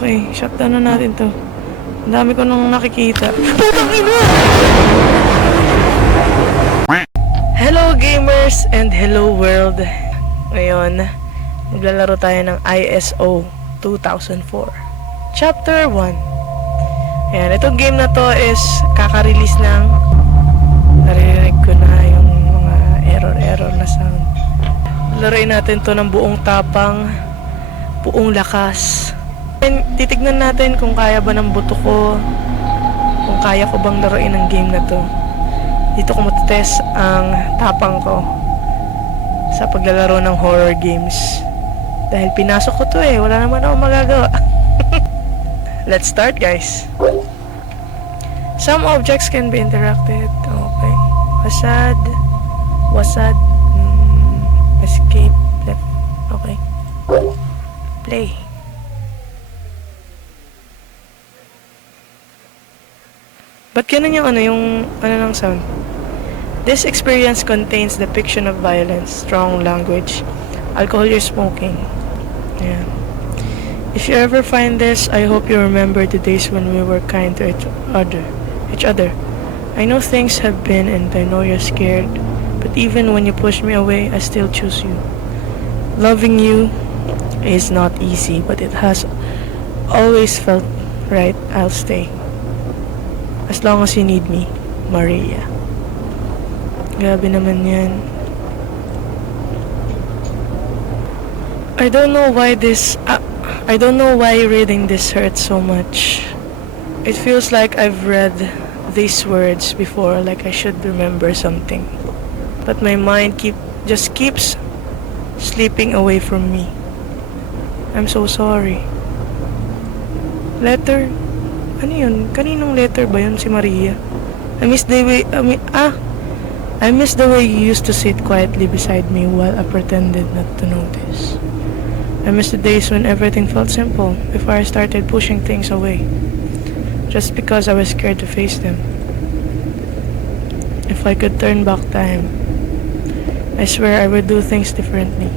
Okay, shutdown na natin to. Ang dami ko nang nakikita. Putang ina! Hello gamers and hello world. Ngayon, maglalaro tayo ng ISO 2004 Chapter 1. Ayan, itong game na to is kaka-release ng, naririnig ko na yung mga error na sound. Laruin natin to ng buong tapang, buong lakas. And titignan natin kung kaya ba ng buto ko, kung kaya ko bang laruin ang game na to. Dito ko matitest ang tapang ko sa paglalaro ng horror games. Dahil pinasok ko to wala naman ako magagawa. Let's start, guys. Some objects can be interacted. Okay. Wasad. Escape. Left. Okay. Play. Ba't ganun yung ng sound? This experience contains depiction of violence, strong language, alcohol you're smoking. Yeah. If you ever find this, I hope you remember the days when we were kind to each other. I know things have been and I know you're scared, but even when you push me away, I still choose you. Loving you is not easy, but it has always felt right. I'll stay. As long as you need me, Maria. Grabe naman yan. I don't know why reading this hurts so much. It feels like I've read these words before, like I should remember something. But my mind just keeps slipping away from me. I'm so sorry. Letter? Ano yun? Kaninong letter ba yun si Maria? I miss the way you used to sit quietly beside me while I pretended not to notice. I miss the days when everything felt simple before I started pushing things away. Just because I was scared to face them. If I could turn back time, I swear I would do things differently.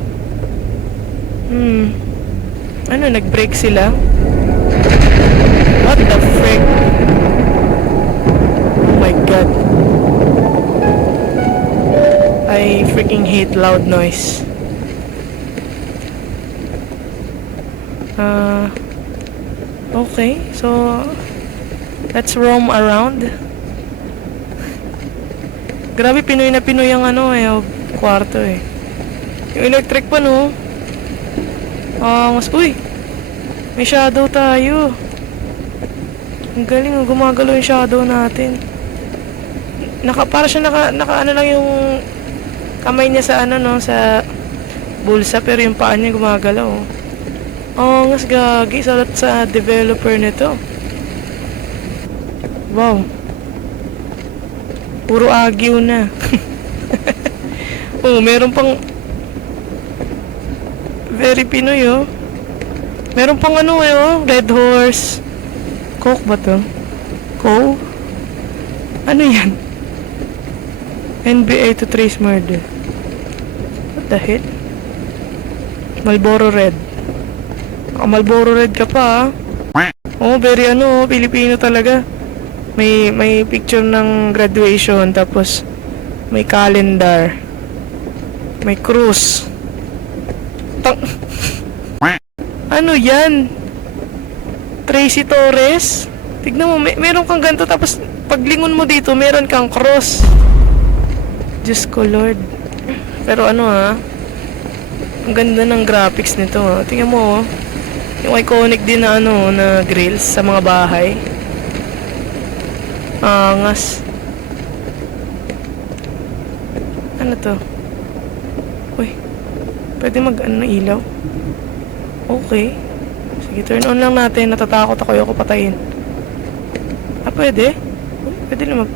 Ano, nag-break sila? What the frick? Oh my god. I freaking hate loud noise. Okay, so let's roam around. Grabe, Pinoy na Pinoy ang kwarto Yung electric pa uy, may shadow tayo. Ang galing, gumagalaw yung shadow natin. Para siya naka lang yung kamay niya sa sa bulsa, pero yung paa niya gumagalaw. Mas gagi sa developer nito. Wow. Puro agyo na. Meron pang very Pinoy Meron pang Red Horse. Coke ba to? Coke? Ano yan? NBA to trace murder. What the hell? Marlboro Red. Marlboro Red ka pa very Pilipino talaga. May picture ng graduation, tapos may calendar, may cruise. Ano yan? Tracy Torres? Tignan mo, meron kang ganito, tapos paglingon mo dito, meron kang cross. Diyos ko Lord. Pero ang ganda ng graphics nito Tingnan mo yung iconic din na na grills sa mga bahay. Angas. Ano to? Uy, pwede ilaw? Okay. Sige, turn on lang natin. Natatakot ako, ayoko patayin. Pwede? Pwede naman.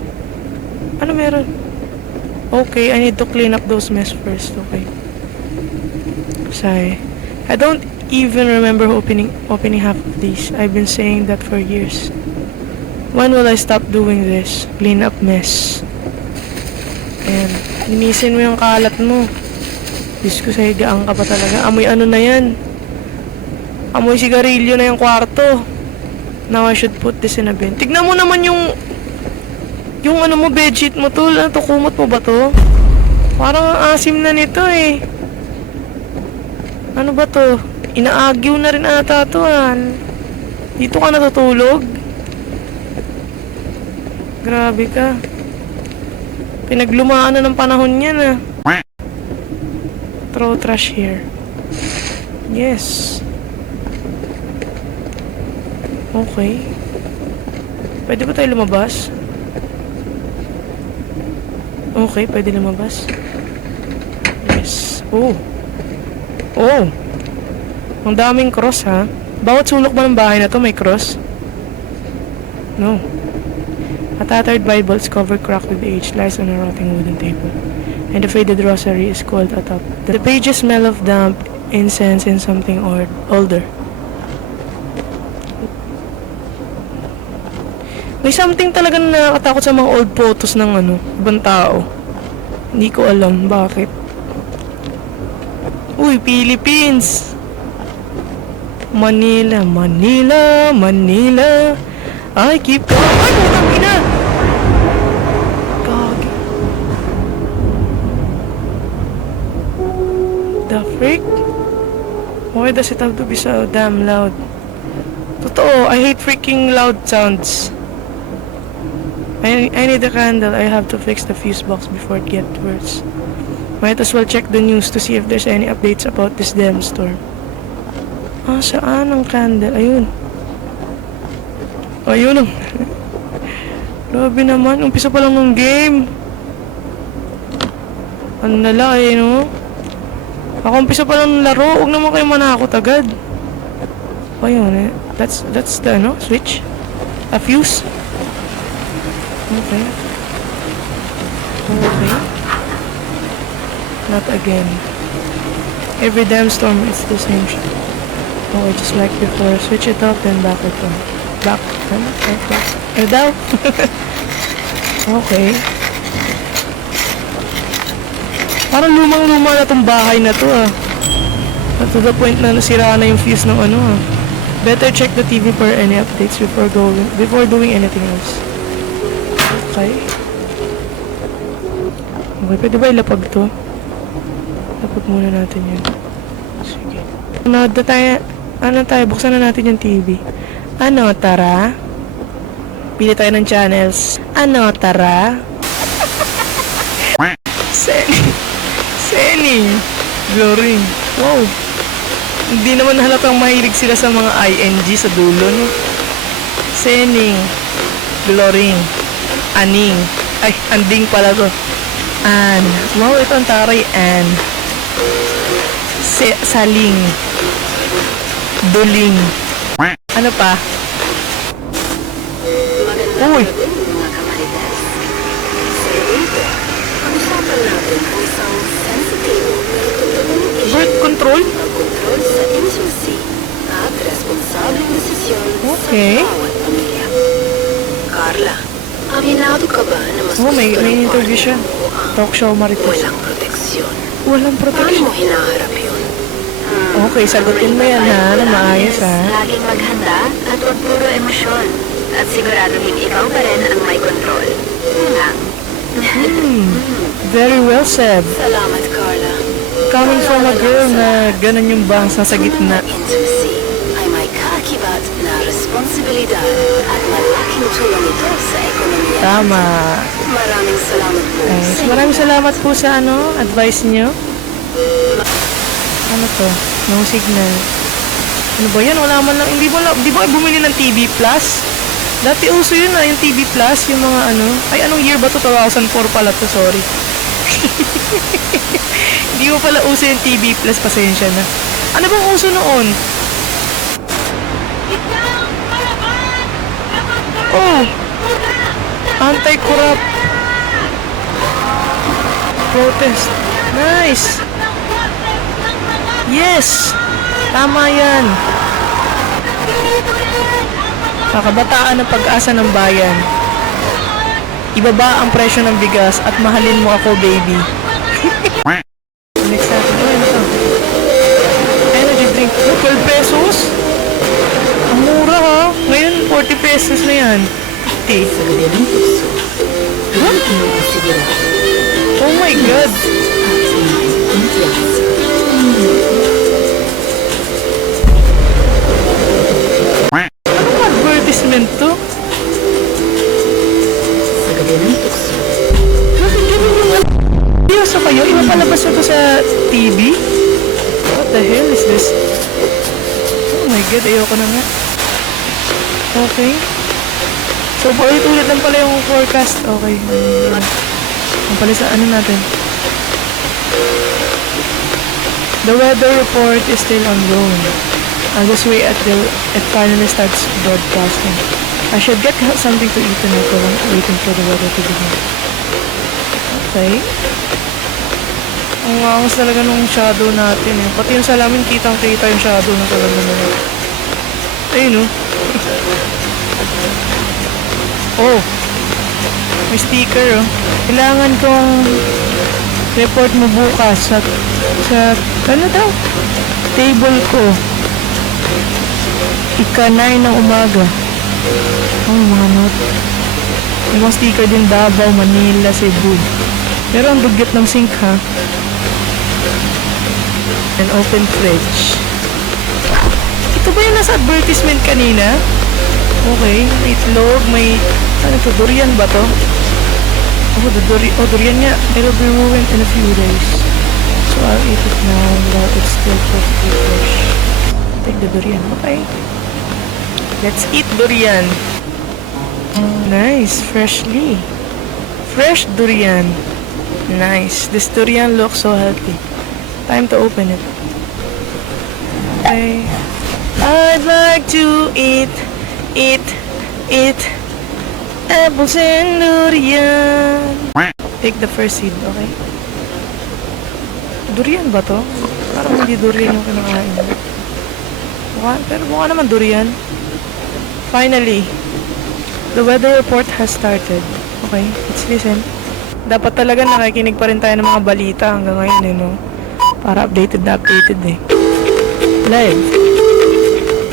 Ano meron? Okay, I need to clean up those mess first. Okay. Sorry. I don't even remember opening half of these. I've been saying that for years. When will I stop doing this? Clean up mess. Ayan. Linisin mo yung kalat mo. Diyos ko, sa higaan ka pa talaga. Amoy na yan. Amoy sigarilyo na yung kwarto. Now I should put this in a bin. Tignan mo naman yung ano mo, bedsheet mo tol. Ano to, kumot mo ba to? Parang ang asim na nito eh. Ano ba to? Inaagyo na rin ata to Dito ka natutulog? Grabe ka. Pinaglumaan na ng panahon yan Throw trash here. Yes. Okay. Pwede ba tayo lumabas? Okay, pwede lumabas. Yes. Oh. Ang daming cross Bawat sulok ba ng bahay na to may cross? No. A tattered Bible is covered cracked with age lies on a rotting wooden table. And the faded rosary is coiled atop. The pages smell of damp, incense, and something older. May something talaga na nakakatakot sa mga old photos ng ibang tao. Hindi ko alam bakit. Uy, Philippines! Manila, Manila, Manila. I keep going. Ay, putang ina! Gagi. The freak? Why does it have to be so damn loud? Totoo, I hate freaking loud sounds. I need a candle. I have to fix the fuse box before it gets worse. Might as well check the news to see if there's any updates about this damn storm. Saan ang candle? Ayun. Ayun Grabe naman. Umpisa pa lang ng game. Ano nala no? Ako umpisa pa lang ng laro. Huwag naman kayo manakot agad. Ayun That's the switch. A fuse. Okay. Not again. Every damn storm it's the same shit. Oh, just like before. Switch it up, then back it on. Back. Down. Okay. Parang lumang-luma na tong bahay na to To the point na nasira na yung fuse ng Better check the TV for any updates before doing anything else. Okay. Okay, pwede ba ilapag to? Lapag muna natin yun. Sige. Buksan na natin yung TV. Tara? Pili tayo ng channels. Tara? Selling. Glory. Wow. Hindi naman halatang mahilig sila sa mga ING sa dulo, no? Selling. Glory. Aning. Ay, anding pala to. Wow, ito ang taray. Saling. Duling. Ano pa? Uy! Birth control? Okay. Carla, aminado ka ba na mas may interview siya. Talk show Marites. Walang proteksyon. Walang Paano protection. mo hinaharap yun? Okay, sagutin mo yan na maayos Laging maghanda at huwag puro emosyon. At siguraduhin ikaw pa rin ang may control. Very well said. Salamat, Carla. Coming from a girl na ganun yung bangsa sa gitna. Intimacy ay may kaakibat na responsibilidad at malaking tulong ito sa ekonomiya. Tama. Maraming salamat po. Maraming salamat po sa advice niyo. Ano to? No signal. Ano ba yan? Wala man lang. Hindi ba kayo bumili ng TV Plus? Dati uso yun yung TV Plus, yung mga Ay, anong year ba to? 2004 pala to, sorry. Hindi mo pala uso yung TV Plus, pasensya na. Ano bang uso noon? Oh! Anti-corrupt protest. Nice! Yes! Tama yan. Kakabataan ng pag-asa ng bayan. Ibaba ang presyo ng bigas at mahalin mo ako, baby. Next natin. Ano to? Energy drink. 12 pesos? beses na yan. Eh, Sagalian ng puso. Huwag mo asigurado oh my God. at may kumpiyansa. Anong advertisement to? Sagalian ng puso. Bakit ganun yung seryoso kayo? Ipapalabas na to sa TV? What the hell is this? Oh my God, ayoko na nga. Okay. So, paulit-ulit lang pala yung forecast. Okay. Ang pala sa ano natin. The weather report is still ongoing. I'll just wait until it finally starts broadcasting. I should get something to eat tonight while I'm waiting for the weather to begin. Okay. Ang angas talaga nung shadow natin eh. Pati yung salamin, kitang-kita yung shadow na talaga naman. Ayun oh. Oh. May sticker oh. Kailangan kong report mo bukas sa ano daw? Table ko. Ika-9 ng umaga. Oh, mga note. May mga sticker din Davao, Manila, Cebu. Pero ang dugyot ng sink ha. An open fridge. Ito ba yung nasa advertisement kanina? Okay, may itlog, may... Ano to? Durian ba to? Durian nga. It'll be ruined in a few days. So I'll eat it now while it's still perfectly fresh. Take the durian. Okay. Let's eat durian. Nice. Freshly. Fresh durian. Nice. This durian looks so healthy. Time to open it. Okay. I'd like to eat apples and durian. Take the first seed, okay? Durian ba to? Parang hindi durian yung kinakain. Pero mukha naman durian. Finally, the weather report has started. Okay, let's listen. Dapat talaga nakikinig pa rin tayo ng mga balita hanggang ngayon eh, no? Para updated eh. Live.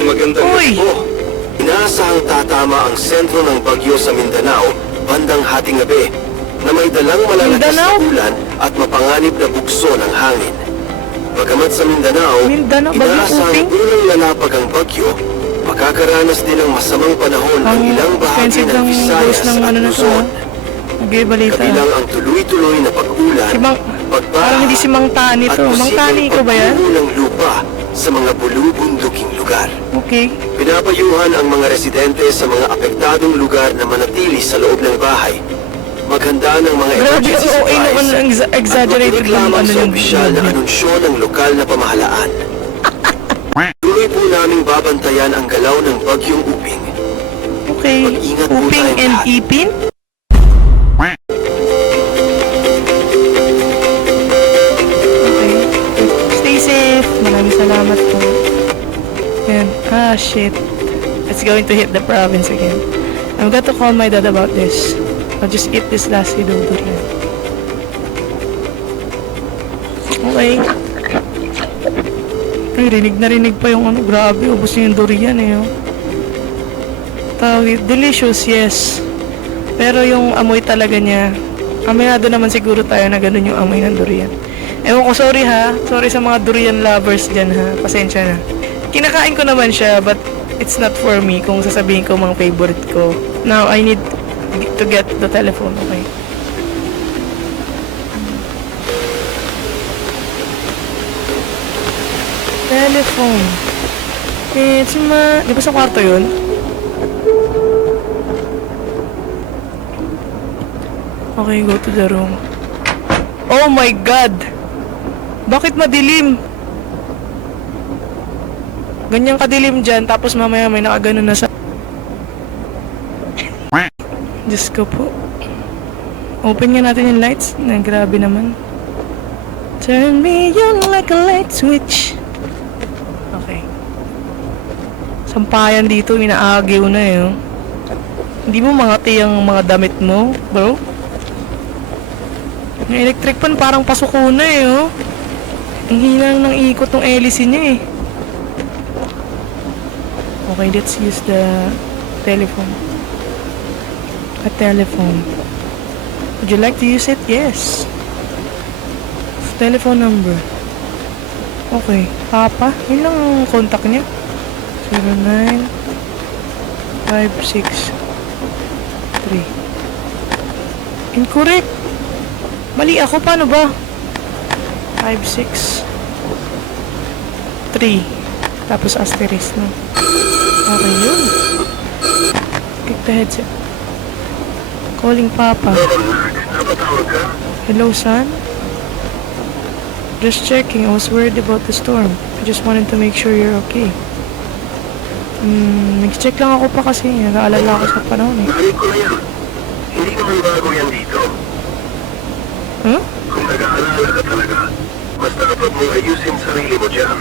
Magandang Uy! gabi po. Inaasahang tatama ang sentro ng bagyo sa Mindanao bandang hating gabi na may dalang malalakas na Mindanao? ulan at mapanganib na bugso ng hangin. Bagamat sa Mindanao, Bagyo inaasahang Uping? unang lalapag ang bagyo, makakaranas din ng masamang panahon ang Ang ilang bahagi expensive ng ng Visayas voice ng at ano na to, Luzon. Nag-balita. Kabilang ang tuloy-tuloy na pag-ulan, Si Mang... pagbaha, Parang hindi si Mang Tani at to. Mang Tani ko ba yan? pagbuho ng lupa sa mga bulubunduking lugar. Okay. Pinapayuhan ang mga residente sa mga apektadong lugar na manatili sa loob ng bahay. Maghanda ng mga Grabe, emergency oo, supplies naman ang exaggerated at lang makinig lamang ano sa yung opisyal na anunsyo ng lokal na pamahalaan. Tuloy po naming babantayan ang galaw ng bagyong Uping. Okay. Mag-ingat po Uping tayong and lahat. Ipin? Okay. Stay safe. Maraming salamat po. Yan. Ah, shit. It's going to hit the province again. I've got to call my dad about this. I'll just eat this last little durian. Okay. Ay, rinig pa yung ano. Grabe, ubos niya yung durian eh. Oh. Tawag, delicious, yes. Pero yung amoy talaga niya, aminado naman siguro tayo na ganun yung amoy ng durian. Ewan ko, sorry ha. Sorry sa mga durian lovers dyan ha. Pasensya na. Kinakain ko naman siya, but it's not for me kung sasabihin ko mga favorite ko. Now, I need to get the telephone, okay? Telephone. It's ma... Di ba sa kwarto yun? Okay, go to the room. Oh my God! Bakit madilim? Ganyang kadilim dyan, tapos mamaya may nakagano na sa... Diyos ko po. Open nga natin yung lights. Na, grabe naman. Turn me on like a light switch. Okay. Sampayan dito, inaagaw na eh. Oh. Hindi mo mangati ang mga damit mo, bro? Yung electric pan parang pasuko na eh, oh. Ang hina ng ikot ng hélice niya eh. Okay, let's use the telephone. A telephone. Would you like to use it? Yes. Telephone number. Okay. Papa. Yun lang ang contact niya. 09563. Incorrect. Mali ako. Paano ba? 563. Tapos asterisk, no? Okay, yun. Click the headset. Calling Papa. Hello, son? Just checking. I was worried about the storm. I just wanted to make sure you're okay. Nag-check lang ako pa kasi. Nag-aalala ako sa panahon eh. Narinig ko na yan. Hindi naman bago yan dito. Huh? Kung nag-aalala ka talaga, mas dapat mong ayusin sarili mo dyan.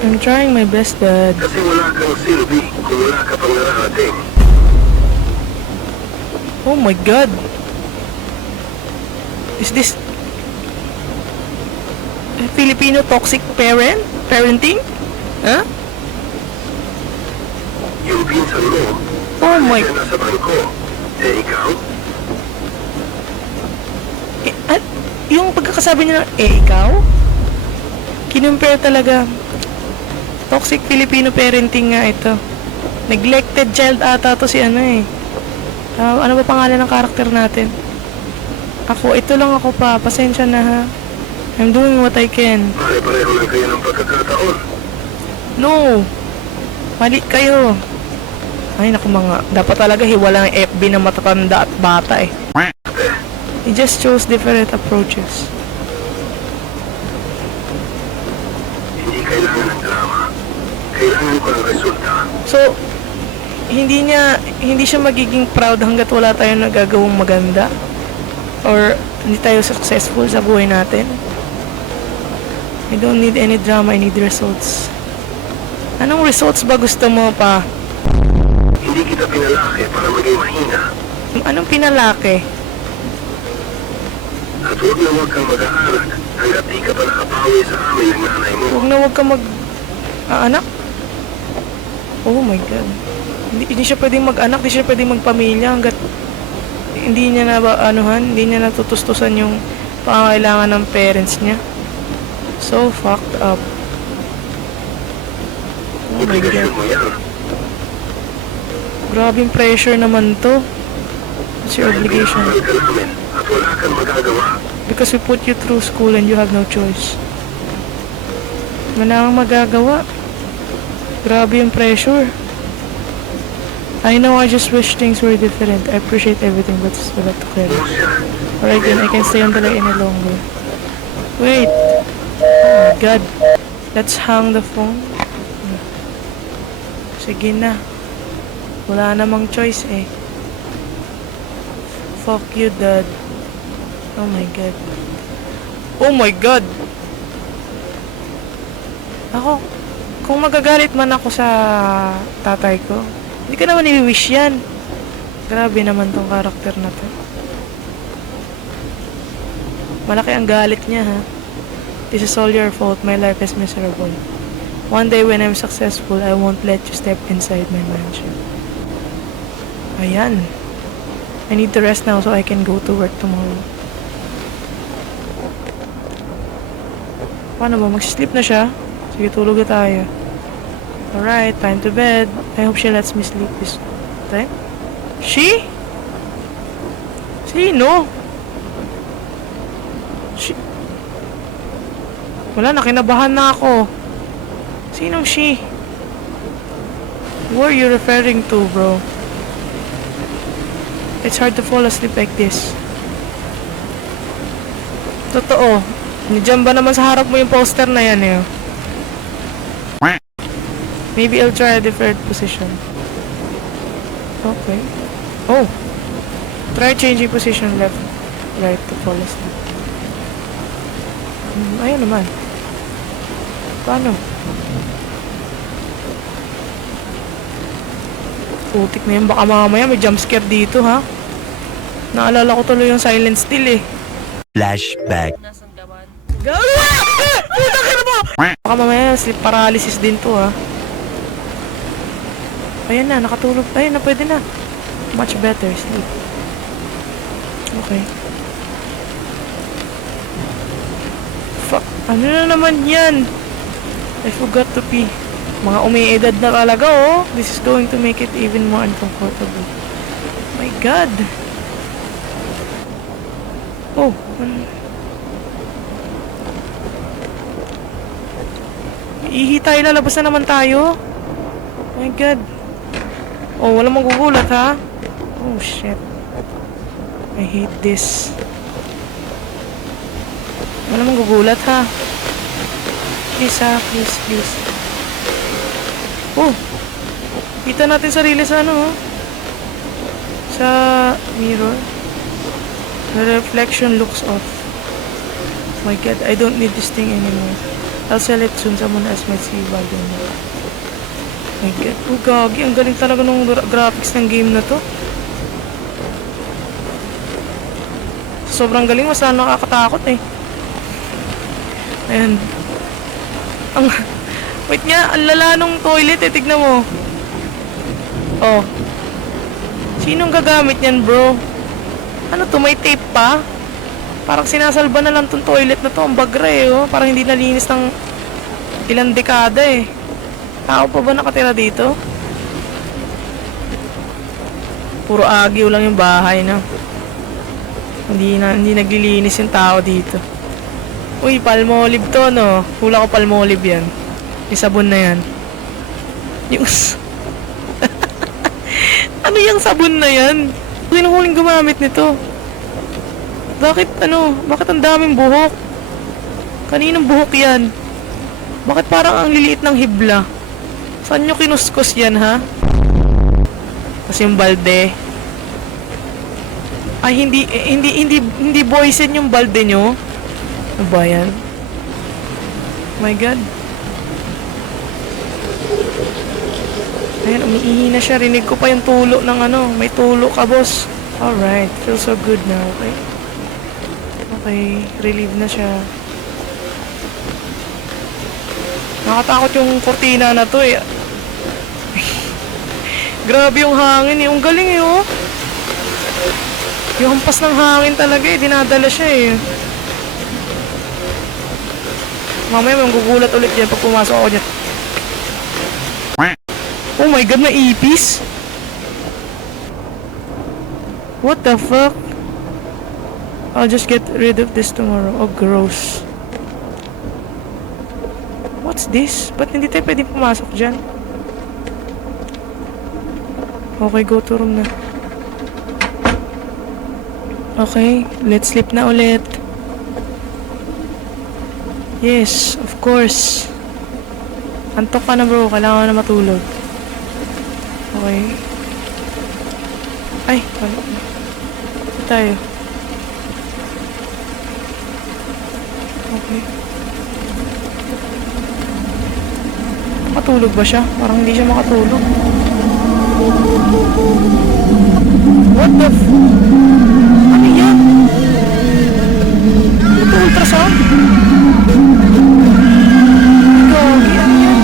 I'm trying my best, Dad. Kasi wala kang silbi kung wala ka pang nararating. Oh my God. Is this a Filipino toxic parenting? Huh? Yung pinsan mo, Oh my... na nasa bangko. Eh, ikaw? At yung pagkakasabi niya ng, ikaw? Kinumpare talaga. Toxic Filipino parenting nga ito. Neglected child ata to si ano eh. Ano ba pangalan ng karakter natin? Ako, ito lang ako pa. Pasensya na ha. I'm doing what I can. Pare-pareho lang kayo ng pagkakataon. No! Mali kayo. Ay, naku mga. Dapat talaga hiwala ang FB na matatanda at bata eh. He just chose different approaches. Hindi kailangan ng drama. Kailangan ko ng resulta. So, hindi siya magiging proud hanggat wala tayong nagagawang maganda. Or hindi tayo successful sa buhay natin. I don't need any drama, I need results. Anong results ba gusto mo pa? Hindi kita pinalaki para maging mahina. Anong pinalaki? At huwag na huwag kang mag-aaral hanggat di ka pa nakapawi sa amin ng nanay mo. Huwag ka anak? Oh my God. Hindi siya pwedeng mag-anak, hindi siya pwedeng magpamilya hanggat hindi niya hindi niya natutustusan yung pangangailangan ng parents niya. So fucked up. Oh my God. Obligasyon mo yan. Grabing pressure naman to. What's your obligation? Dahil pinapahal ka namin at wala kang magagawa. Because we put you through school and you have no choice. Wala kang magagawa. Grabe yung pressure. I know I just wish things were different. I appreciate everything but still have to credit. Alright then, I can stay until I any longer. Wait. Oh my God. Let's hang the phone. Sige na. Wala namang choice eh. Fuck you, Dad. Oh my God. Oh my God! Ako, kung magagalit man ako sa tatay ko, hindi ka naman i-wish yan. Grabe naman tong karakter na to. Malaki ang galit niya ha. This is all your fault. My life is miserable. One day when I'm successful, I won't let you step inside my mansion. Ayan. I need to rest now so I can go to work tomorrow. Paano ba? Mag-sleep na siya? Sige, tulog na tayo. Alright, time to bed. I hope she lets me sleep this time. She? Sino? She? Wala, nakinabahan na ako. Sinong she? Who are you referring to, bro? It's hard to fall asleep like this. Totoo. Nandiyan ba naman sa harap mo yung poster na yan eh? Maybe I'll try a different position. Okay. Oh. Try changing position left, right to fall asleep. Ayun naman. Paano? Putik na yan. Baka mamaya may jumpscare dito ha. Naalala ko tuloy yung silent still eh. Flashback. Gawa! Puta ka na mo! Baka mamaya sleep paralysis din to ha. Ayan na, nakatulog. Ayan na, pwede na. Much better. Sleep. Okay. Fuck. Ano na naman yan? I forgot to pee. Mga umiedad na talaga, oh. This is going to make it even more uncomfortable. My God. Oh. Ihi tayo, lalabas na naman tayo. My God. Oh, walang magugulat, ha? Oh, shit. I hate this. Walang magugulat, ha? Please, ha? Please, please. Oh. Kita natin sarili sa ano, oh. Sa mirror. The reflection looks off. My God, I don't need this thing anymore. I'll sell it soon. Someone else might see value in it. My God. Oh, gagi. Ang galing talaga ng graphics ng game na to. Sobrang galing. Mas lalo nakakatakot eh. Ayan. Ang... Wait nga. Ang lala nung toilet eh. Tignan mo. Oh. Sinong gagamit yan, bro? Ano to? May tape pa? Parang sinasalba na lang tong toilet na to. Ang bagra eh, oh. Parang hindi nalinis ng ilang dekada eh. Tao pa ba nakatira dito? Puro agyo lang yung bahay na. Hindi naglilinis yung tao dito. Uy, Palmolive to, no? Hula ko Palmolive yan. Yung sabon na yan. Yung... ano yung sabon na yan? Sino huling gumamit nito? Bakit ang daming buhok? Kaninong buhok yan? Bakit parang ang liliit ng hibla? Saan nyo kinuskos yan, ha? Kasi yung balde. Ay, hindi boysen yung balde nyo? Ano ba yan? My God. Ayan, umiihi na siya. Rinig ko pa yung tulo ng ano. May tulo ka, boss. Alright. Feels so good now, okay? Okay, relieve na siya. Nakatakot yung kortina na to eh. Grabe yung hangin eh. Ang galing eh, oh. Yung hampas ng hangin talaga eh. Dinadala siya eh. Mamaya may gugulat ulit yan pag pumasok ako dyan. Oh my God, may ipis. What the fuck? I'll just get rid of this tomorrow. Oh, gross. What's this? Ba't hindi tayo pwedeng pumasok dyan? Okay, go to room na. Okay, let's sleep na ulit. Yes, of course. Antok ka na, bro. Kailangan na matulog. Okay. Ay, wala. Ito tayo. Okay. Makatulog ba siya? Parang hindi siya makatulog. What the f... Ano yan? Ito ultrasound? Gagi, ano yan?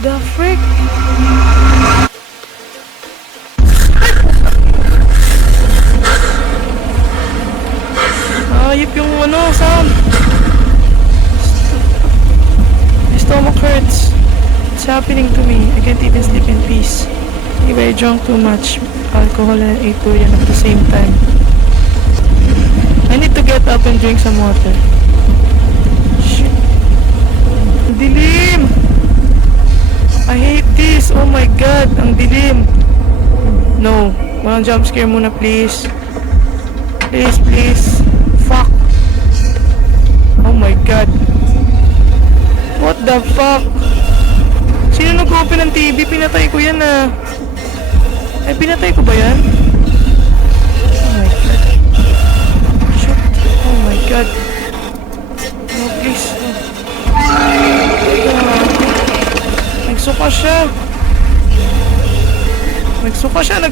The frick? Ayip yung sound. My stomach hurts. What's happening to me? I can't even sleep in peace. Maybe I drank too much alcohol and ate durian at the same time. I need to get up and drink some water. Shit. Ang dilim! I hate this. Oh my God. Ang dilim. No. Walang jump scare muna, please. Please, please. Fuck. Oh my God. What the fuck? Sino nag-open ng TV? Pinatay ko yan ah. Ay, pinatay ko ba yan?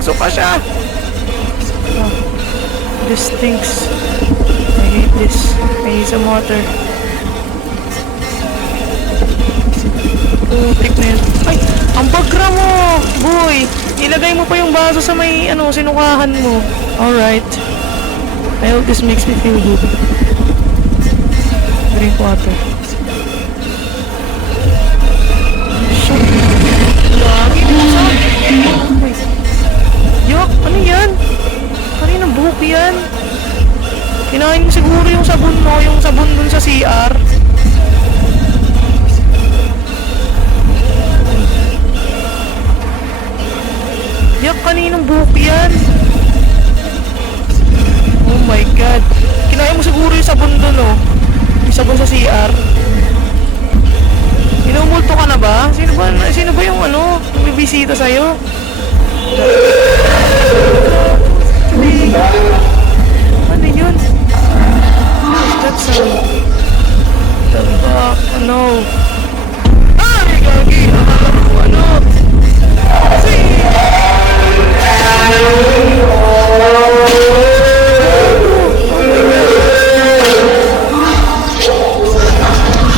Suka siya! Oh, this stinks. I hate this. I need some water. Putik na yun. Ay! Ang bagra mo! Boy! Ilagay mo pa yung baso sa may, sinukahan mo. Alright. I hope this makes me feel good. Drink water. Shit! Lagi mo sa... Ay. Yok! Ano yan? Kaninang buhok yan? Kinain mo siguro yung sabon mo, yung sabon dun sa CR. Yak, kaninang buhok yan? Oh my god. Kinain mo siguro yung sabon dun, oh. Yung sabon sa CR. Inumulto ka na ba? Sino ba yung yung bibisita sa'yo? Ano yun? That's the fuck? Ano? Ah! May gagi! Akala ko ano?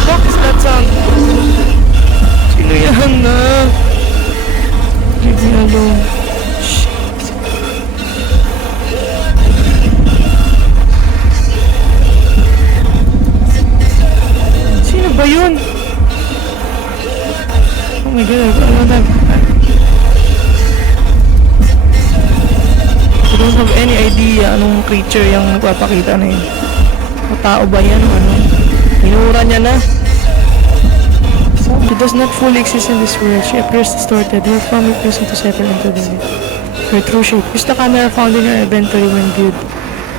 What is that sound? Sino yan na? Leave me alone. Shit. Sino ba yun? Oh my god, I don't have any idea anong creature yung nagpapakita na yun. O tao ba yan o ano? Minura niya na. She does not fully exist in this world. She appears distorted. Her form refusing to settle into her true shape. Use the camera found in her inventory when viewed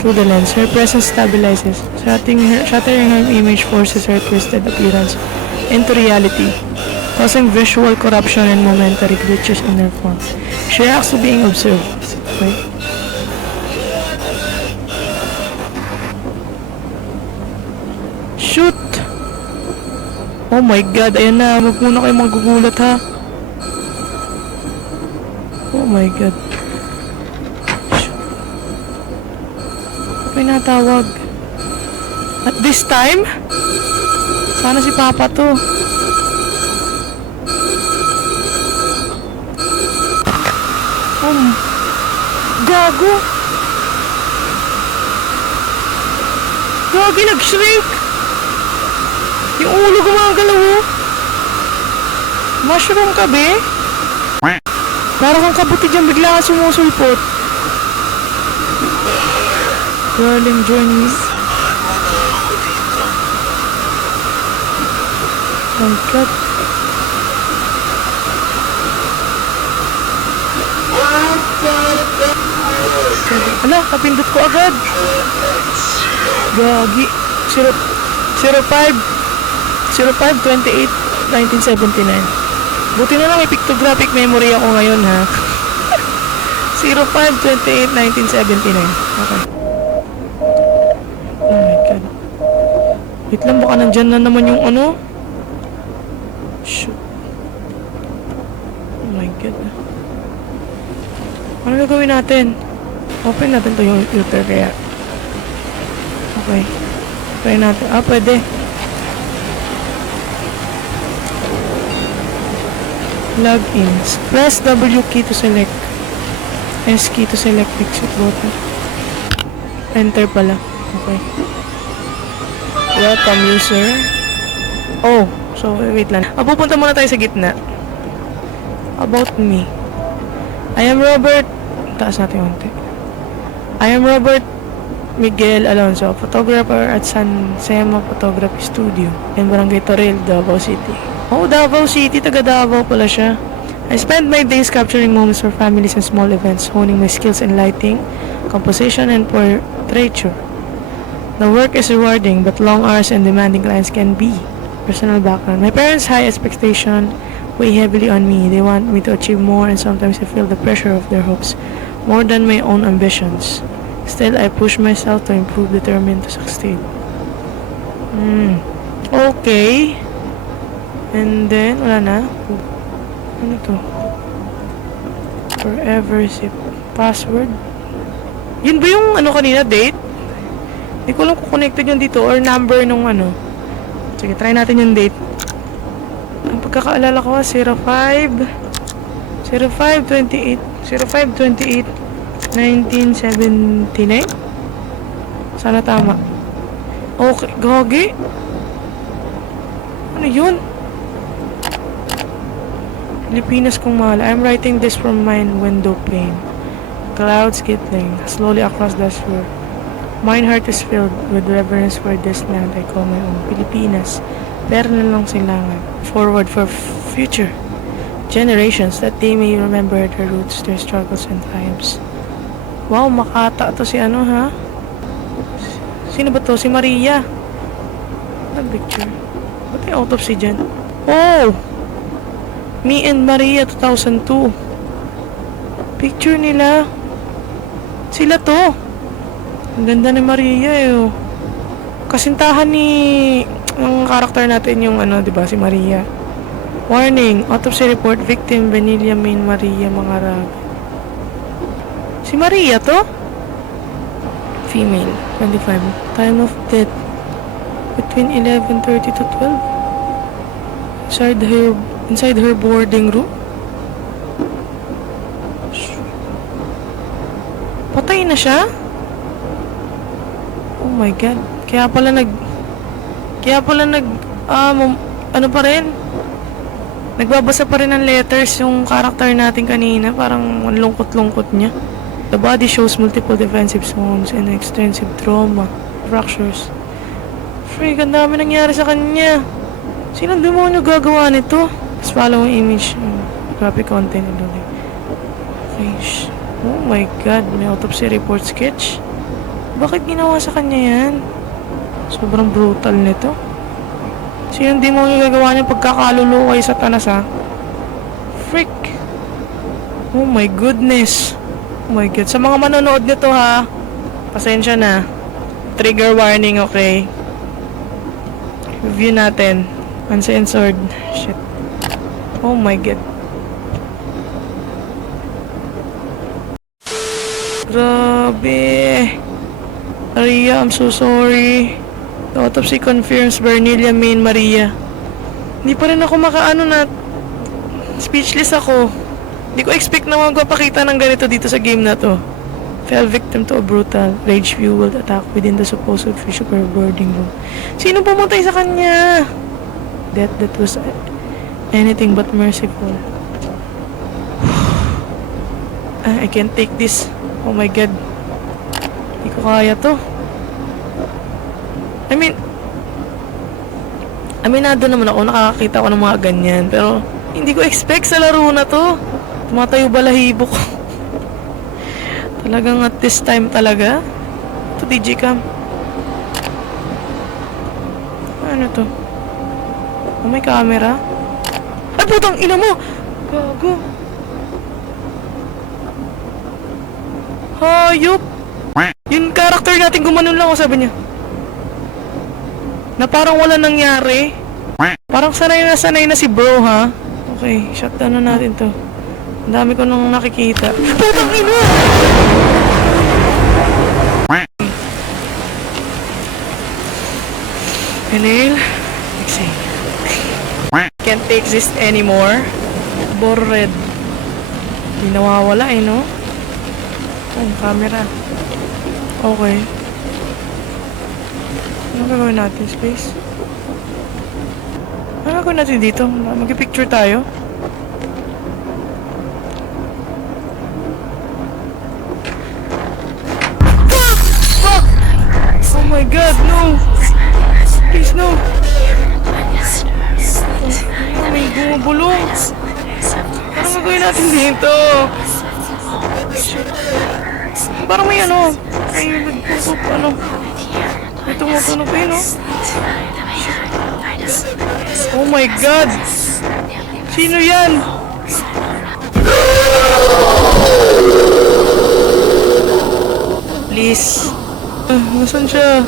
through the lens. Her presence stabilizes. Shattering her image forces her twisted appearance into reality, causing visual corruption and momentary glitches in her form. She reacts to being observed. Okay. Shoot! Oh my god, ayan na. Huwag muna kayo magugulat ha. Oh my god. Shoot. May natawag. At this time? Sana si Papa to. Gago! Gagi, nag-shrink! Yung ulo gumagalaw, oh. Mushroom ka, be? Parang kang kabuti dyan, bigla ka sumusulpot. Darling, join me. Oh my god. Ala, kapindot ko agad. Gagi. 05-28-1979. Buti na lang may pictographic memory ako ngayon, ha. 05-28-1979. Okay. Oh my god. Wait lang, baka nandyan na naman yung ano. Shoot. Oh my god. Ano gagawin natin? Open natin to yung filter kaya. Okay. Try natin. Ah, pwede. Logins. Press W key to select. S key to select exit button. Enter pala. Okay. Welcome user. Oh, so wait lang. Pupunta muna tayo sa gitna. About me. I am Robert. Taas natin yung konti. I am Robert Miguel Alonso, photographer at San Sema Photography Studio in Barangay Toril, Davao City. Oh, Davao City, taga Davao pala siya. I spend my days capturing moments for families and small events, honing my skills in lighting, composition, and portraiture. The work is rewarding, but long hours and demanding clients can be. Personal background. My parents' high expectation weigh heavily on me. They want me to achieve more, and sometimes I feel the pressure of their hopes more than my own ambitions. Still, I push myself to improve, determined to succeed. Okay. And then, wala na. Ano to? Forever zip. Password. Yun ba yung ano kanina, date? Hindi ko lang kung connected yun dito or number nung ano. Sige, try natin yung date. Ang pagkakaalala ko, 05/28 1979. Sana tama. Okay, gagi. Ano yun? Pilipinas kong mahal. I'm writing this from my window pane. Clouds skittering slowly across the shore. Mine heart is filled with reverence for this land I call my own. Pilipinas. Perna lang silangan. Forward for future generations that they may remember their roots, their struggles and triumphs. Wow, Makata to si ano ha? Sino ba to? Si Maria. Nag-picture. Ba't may autopsy dyan? Oh! Me and Maria 2002. Picture nila. Sila to. Ang ganda ni Maria eh. Oh. Kasintahan ni ang karakter natin yung ano, 'di ba, si Maria. Warning, autopsy report victim Benilla Main Maria Mangarag. Si Maria to? Female, 25. Time of death between 11:30 to 12. Inside her boarding room. Patay na siya? Oh my god. Kaya pala ano pa rin? Nagbabasa pa rin ng letters yung character natin kanina. Parang ang lungkot-lungkot niya. The body shows multiple defensive wounds and extensive trauma. Fractures. Freak, ang dami nangyari sa kanya. Sinong demonyo gagawa nito? Tapos following image. Graphic content. Okay. Oh my god. May autopsy report sketch. Bakit ginawa sa kanya yan? Sobrang brutal nito. Sinong demonyo gagawa niya pagkakaluluwa kay Satanas ha? Freak. Oh my goodness. Oh my god. Sa mga manonood nito ha, pasensya na. Trigger warning, okay? Review natin. Uncensored. Shit. Oh my god. Grabe. Maria, I'm so sorry. The autopsy confirms Bernilla Main Maria. Hindi pa rin ako makaano na speechless ako. Hindi ko expect na magpapakita ng ganito dito sa game na to. Fell victim to a brutal, rage-fueled attack within the supposed physical boarding room. Sino pumatay sa kanya? That was anything but merciful. I can't take this. Oh my god. Hindi ko kaya to. Aminado naman ako, nakakakita ko ng mga ganyan. Pero, hindi ko expect sa laro na to. Tumatayo balahibo ko. Talagang at this time talaga. Ito, Digicam. Ano to? Oh, may camera. Ay, putang ina mo! Gago. Hayop! Yung character natin gumanon lang, sabi niya. Na parang wala nangyari. Parang sanay na si bro, ha? Okay, shutdown na natin to. Ang dami ko nang nakikita. Putang ina! Inhale. Exhale. Can't take this anymore. Bored. Hindi nawawala eh, no? Oh, camera. Okay. Ano gagawin natin, space? Ano gagawin natin dito? Mag-picture tayo? Fuck! Oh my god, no! Please, no! Oh, may bumubulong! Ano gagawin natin dito? Parang may ano? May nagpupup, ano? May tumutunog pa yun, no? Oh my god! Sino yan? Please. Nasaan siya?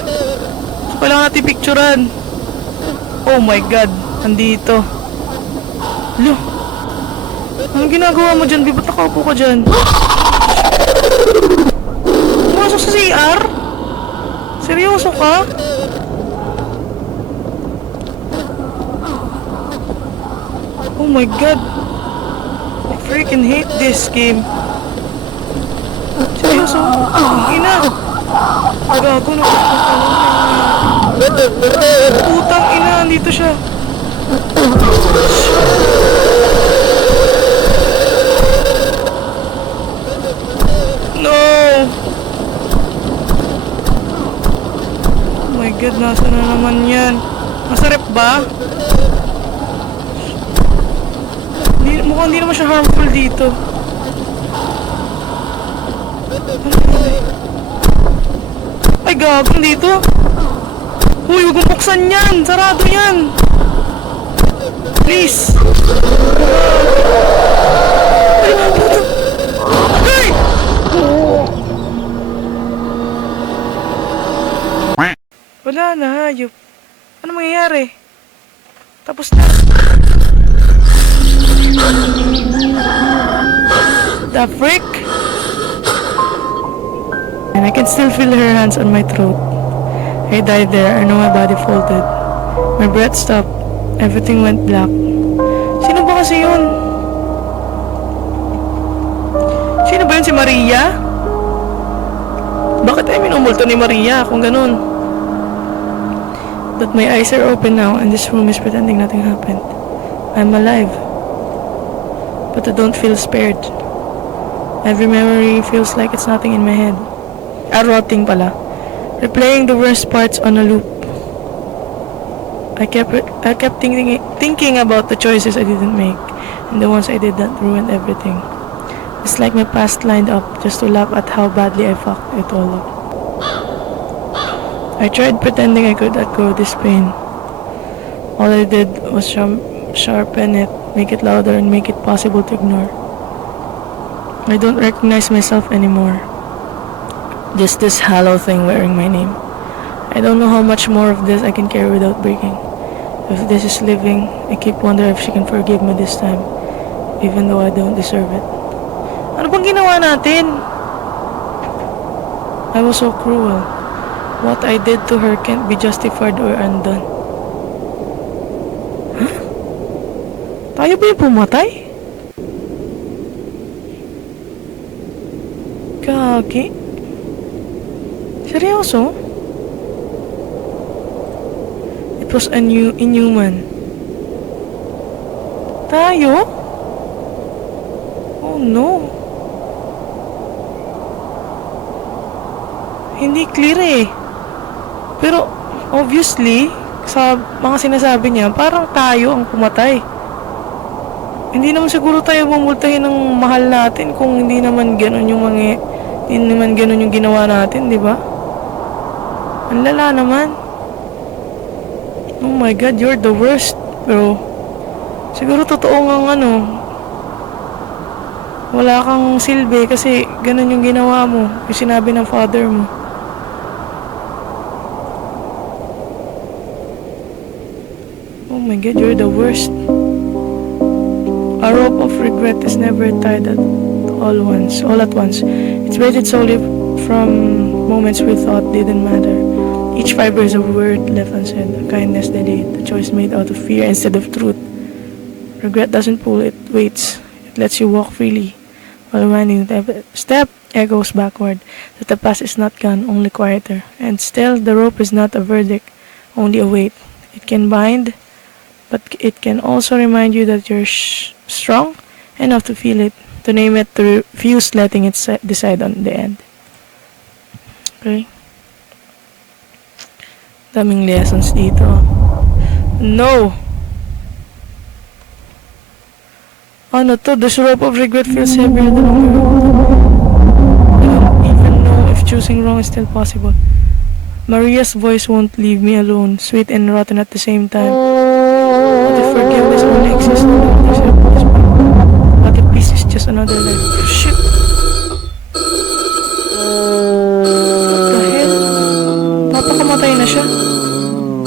Kailangan natin picturean. Oh my god. Andito. Lo. Anong ginagawa mo dyan? Ba't nakaupo ka dyan? ka? Oh my god. I freaking hate this game. Seryoso? Ang ina. Gago na. Putang ina, andito siya. No! Oh my god, nasa na naman yan? Nasa rep ba? Mukhang hindi naman siya harmful dito. Ay, gagawin dito. Uy, huwag mong buksan yan. Sarado yan. Please. Ay, puto. Ay! Wala na, hayop. Ano mangyayari? Tapos na. The frick? And I can still feel her hands on my throat. I died there. I know my body folded. My breath stopped. Everything went black. Sino ba kasi yun? Sino ba yun, si Maria? Bakit ay minumulto ni Maria kung ganun? But my eyes are open now and this room is pretending nothing happened. I'm alive. But I don't feel spared. Every memory feels like it's nothing in my head. Rotting pala. Replaying the worst parts on a loop. I kept thinking about the choices I didn't make, and the ones I did that ruined everything. It's like my past lined up just to laugh at how badly I fucked it all up. I tried pretending I could let go of this pain. All I did was sharpen it, make it louder, and make it possible to ignore. I don't recognize myself anymore. Just this hollow thing wearing my name. I don't know how much more of this I can carry without breaking. If this is living, I keep wondering if she can forgive me this time, even though I don't deserve it. Ano bang ginawa natin? I was so cruel. What I did to her can't be justified or undone. Huh? Tayo ba yung pumatay? Gagi? Seryoso? It was inhuman. Tayo? Oh no. Hindi clear eh. Pero obviously, sa mga sinasabi niya, parang tayo ang pumatay. Hindi naman siguro tayo mamultahin ng mahal natin kung hindi naman ganun yung ginawa natin, di ba? Ang lala naman. Oh my god, you're the worst, bro. Siguro totoo ngang wala kang silbi kasi ganun yung ginawa mo, yung sinabi ng father mo. Oh my god, you're the worst. A rope of regret is never tied all at once. It's weighted solely from moments we thought didn't matter. Each fiber is a word left unsaid, a kindness delayed, a choice made out of fear instead of truth. Regret doesn't pull, it waits. It lets you walk freely, while reminding that every step echoes backward, that the past is not gone, only quieter. And still, the rope is not a verdict, only a weight. It can bind, but it can also remind you that you're strong enough to feel it, to name it, to refuse letting it decide on the end. Okay? Daming lessons dito. No! Ano to? This rope of regret feels heavier than ever. I don't even know if choosing wrong is still possible. Maria's voice won't leave me alone, sweet and rotten at the same time. What if forgiveness only exists in this point? What if peace is just another life? Shit! What the hell? Papa, kamatay na siya.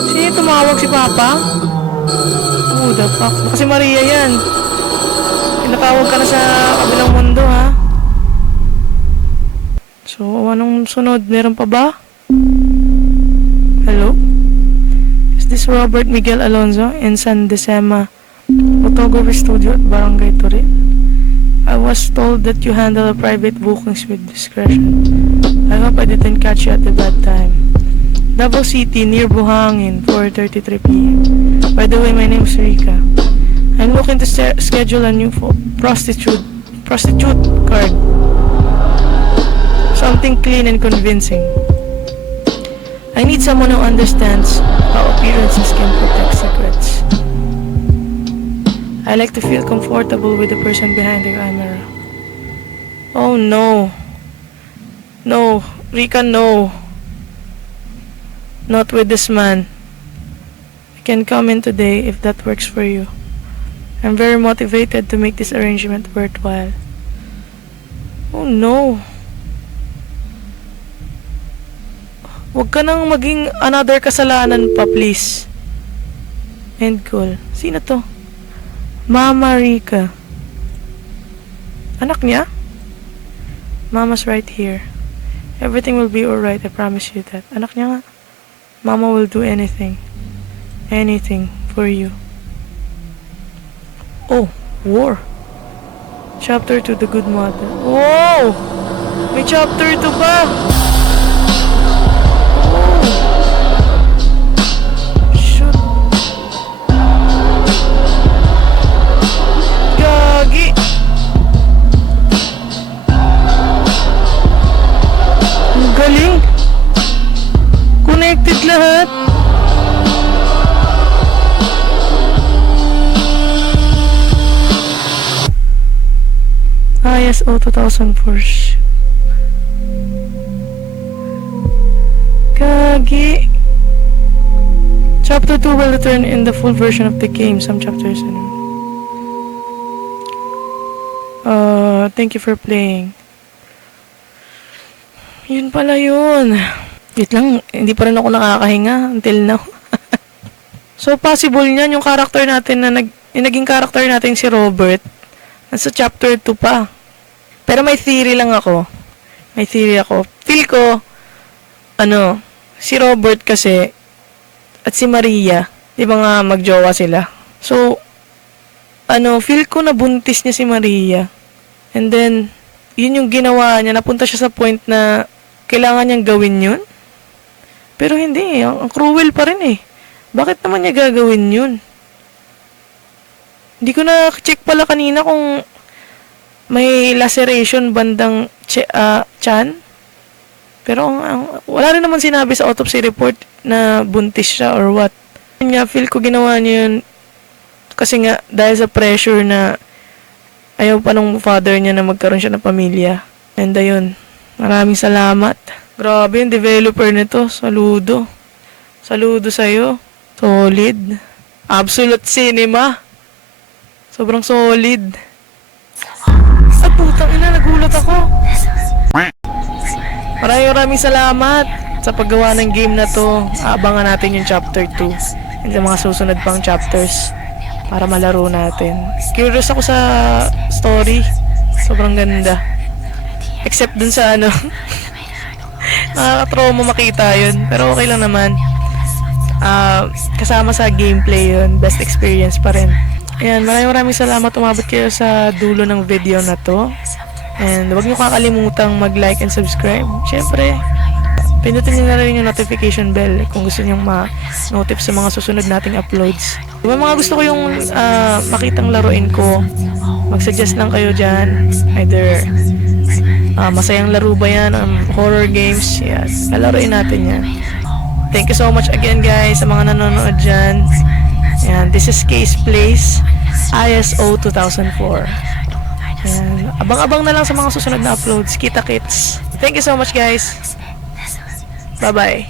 Sino tumawag, si Papa? Oh, the fuck. Baka si Maria yan. Tinatawag ka na sa kabilang mundo, ha? So, anong sunod? Meron pa ba? is Robert Miguel Alonzo in San Decema Photography Studio at Barangay Turin. I was told that you handle private bookings with discretion. I hope I didn't catch you at a bad time. Davao City near Buhangin, 4:33 p.m. By the way, my name is Rika. I'm looking to schedule a new prostitute card. Something clean and convincing. I need someone who understands how appearances can protect secrets. I like to feel comfortable with the person behind the camera. Oh no. No, Rika, no. Not with this man. I can come in today if that works for you. I'm very motivated to make this arrangement worthwhile. Oh no. Huwag ka nang maging another kasalanan pa, please. End call. Sino to? Mama Rika. Anak niya? Mama's right here. Everything will be alright, I promise you that. Anak niya nga. Mama will do anything. Anything for you. Oh, war. Chapter 2, The Good Mother. Whoa! May chapter 2 pa! Shoot. Gagi! Ang galing! Connected lahat! ISO 2004. Kagi. Chapter 2 will return in the full version of the game. Some chapters. Thank you for playing. Yun pala yun. Wait lang, hindi pa rin ako nakakahinga until now. So, possible niyan yung character natin na yung naging character natin si Robert. Nasa chapter 2 pa. Pero may theory lang ako. Feel ko, si Robert kasi, at si Maria, di ba nga magjowa sila? So, feel ko nabuntis niya si Maria. And then, yun yung ginawa niya. Napunta siya sa point na kailangan niyang gawin yun. Pero hindi, ang cruel pa rin eh. Bakit naman niya gagawin yun? Hindi ko na check pala kanina kung may laceration bandang chan. Pero wala rin naman sinabi sa autopsy report na buntis siya or what. Nga, feel ko ginawa niya yun kasi nga dahil sa pressure na ayaw pa nung father niya na magkaroon siya ng pamilya. And ayun, maraming salamat. Grabe yung developer nito. Saludo. Saludo sa'yo. Solid. Absolute cinema. Sobrang solid. Ay, putang ina, nagulat ako. Maraming salamat sa paggawa ng game na to. Abangan natin yung chapter 2 and sa mga susunod pang chapters para malaro natin. Curious ako sa story. Sobrang ganda. Except dun sa nakaka-trauma makita yun. Pero okay lang naman. Kasama sa gameplay yun. Best experience pa rin. Ayan, maraming salamat. Umabot kayo sa dulo ng video na to. And huwag niyo kakalimutang mag-like and subscribe. Siyempre, pinutin niyo na rin yung notification bell kung gusto niyo ma-notif sa mga susunod nating uploads. Kung mga gusto ko yung makitang laruin ko, mag-suggest lang kayo dyan. Either masayang laro ba yan or horror games. Yes, laruin natin yan. Thank you so much again guys sa mga nanonood dyan. And this is Case Plays ISO 2004. And abang-abang na lang sa mga susunod na uploads. Kita kits. Thank you so much guys. Bye bye.